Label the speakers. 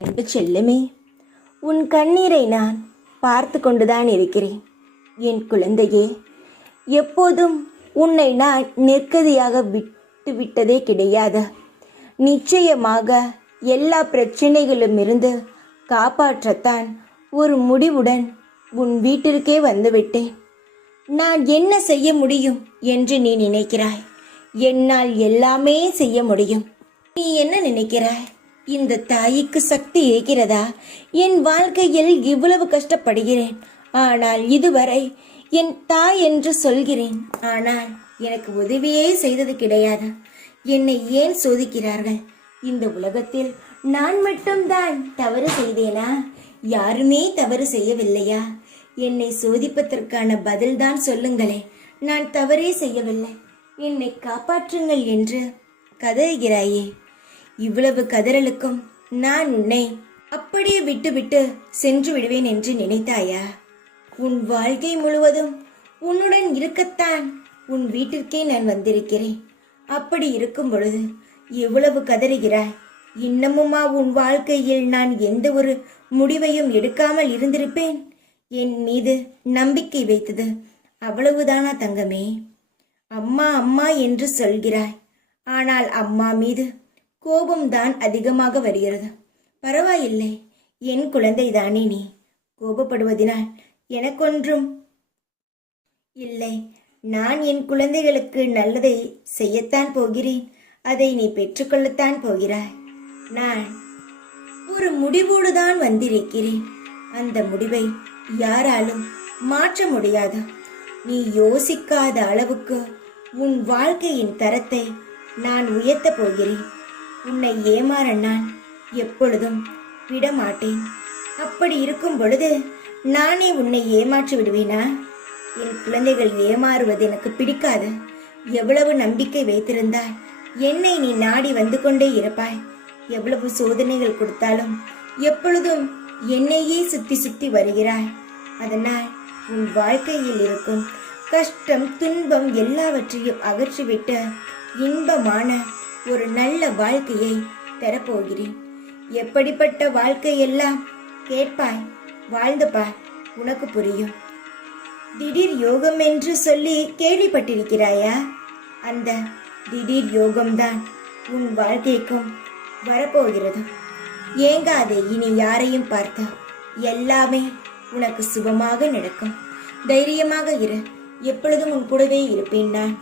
Speaker 1: அன்பு செல்லுமே. உன் கண்ணீரை நான் பார்த்து கொண்டுதான் இருக்கிறேன். என் குழந்தையே எப்போதும் உன்னை நான் நெற்கதியாக விட்டு விட்டதே கிடையாது. நிச்சயமாக எல்லா பிரச்சனைகளும் இருந்து காப்பாற்றத்தான் ஒரு முடிவுடன் உன் வீட்டிற்கே வந்துவிட்டேன். நான் என்ன செய்ய முடியும் என்று நீ நினைக்கிறாய்? என்னால் எல்லாமே செய்ய முடியும். நீ என்ன நினைக்கிறாய்? இந்த தாய்க்கு சக்தி இருக்கிறதா என் வாழ்க்கையில் இவ்வளவு கஷ்டப்படுகிறேன். ஆனால் இதுவரை என் தாய் என்று சொல்கிறேன். ஆனால் எனக்கு உதவியே செய்தது கிடையாது. என்னை ஏன் சோதிக்கிறார்கள்? இந்த உலகத்தில் நான் மட்டும்தான் தவறு செய்தேனா? யாருமே தவறு செய்யவில்லையா? என்னை சோதிப்பதற்கான பதில்தான் சொல்லுங்களே நான் தவறே செய்யவில்லை. என்னை காப்பாற்றுங்கள் என்று கதறுகிறாயே. இவ்வளவு கதறலுக்கும் நான் உன்னை அப்படியே விட்டுவிட்டு சென்று விடுவேன் என்று நினைத்தாயா? உன் வாழ்க்கை முழுவதும் உன்னுடன் இருக்கத்தான் உன் வீட்டிற்கே நான் வந்திருக்கிறேன். அப்படி இருக்கும் பொழுது எவ்வளவு கதறுகிறாய்? இன்னமுமா உன் வாழ்க்கையில் நான் எந்த ஒரு முடிவையும் எடுக்காமல் இருந்திருப்பேன்? என் மீது நம்பிக்கை வைத்தது அவ்வளவுதானா தங்கமே? அம்மா அம்மா என்று சொல்கிறாய். ஆனால் அம்மா மீது கோபம்தான் அதிகமாக வருகிறது. பரவாயில்லை என் குழந்தை தானே நீ. கோபப்படுவதினால் எனக்கொன்றும் இல்லை. நான் என் குழந்தைகளுக்கு நல்லதை செய்யத்தான் போகிறேன். அதை நீ பெற்றுக்கொள்ளத்தான் போகிறாய். நான் ஒரு முடிவோடு தான் வந்திருக்கிறேன். அந்த முடிவை யாராலும் மாற்ற முடியாது. நீ யோசிக்காத அளவுக்கு உன் வாழ்க்கையின் தரத்தை நான் உயர்த்தப் போகிறேன். உன்னை ஏமாற நான். எப்பொழுதும் விடமாட்டேன். அப்படி இருக்கும் பொழுது நானே உன்னை ஏமாற்றி விடுவேனா? என் குழந்தைகள் ஏமாறுவது எனக்கு பிடிக்காது. எவ்வளவு நம்பிக்கை வைத்திருந்தால் என்னை நீ நாடி வந்து கொண்டே இருப்பாய். எவ்வளவு சோதனைகள் கொடுத்தாலும் எப்பொழுதும் என்னையே சுத்தி சுத்தி வருகிறாய். அதனால் உன் வாழ்க்கையில் இருக்கும் கஷ்டம் துன்பம் எல்லாவற்றையும் அகற்றிவிட்டு இன்பமான ஒரு நல்ல வாழ்க்கையை தரப்போகிறேன். எப்படிப்பட்ட வாழ்க்கையெல்லாம்? கேட்பாய் வாழ்ந்து பார் உனக்கு புரியும். திடீர் யோகம் என்று சொல்லி கேள்விப்பட்டிருக்கிறாயா? அந்த திடீர் யோகம்தான் உன் வாழ்க்கைக்கும் வரப்போகிறது. ஏங்காதே இனி யாரையும் பார்த்து. எல்லாமே உனக்கு சுபமாக நடக்கும். தைரியமாக இரு. எப்பொழுதும் உன் கூடவே இருப்பேன் நான்.